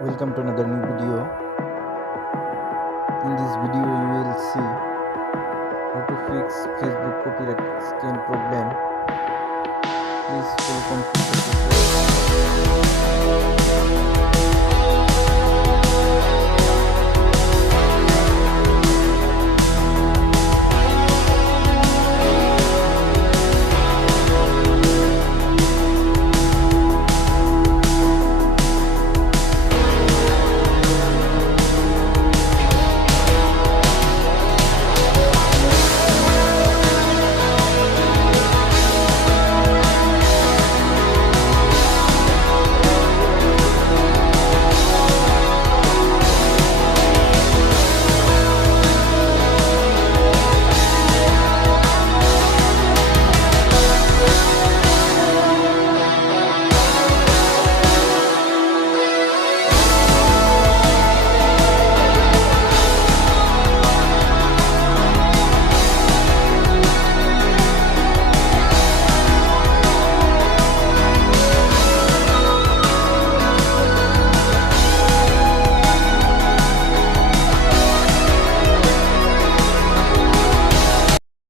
Welcome to another new video. In this video you will see how to fix Facebook copyright scan problem. Please follow complete the process.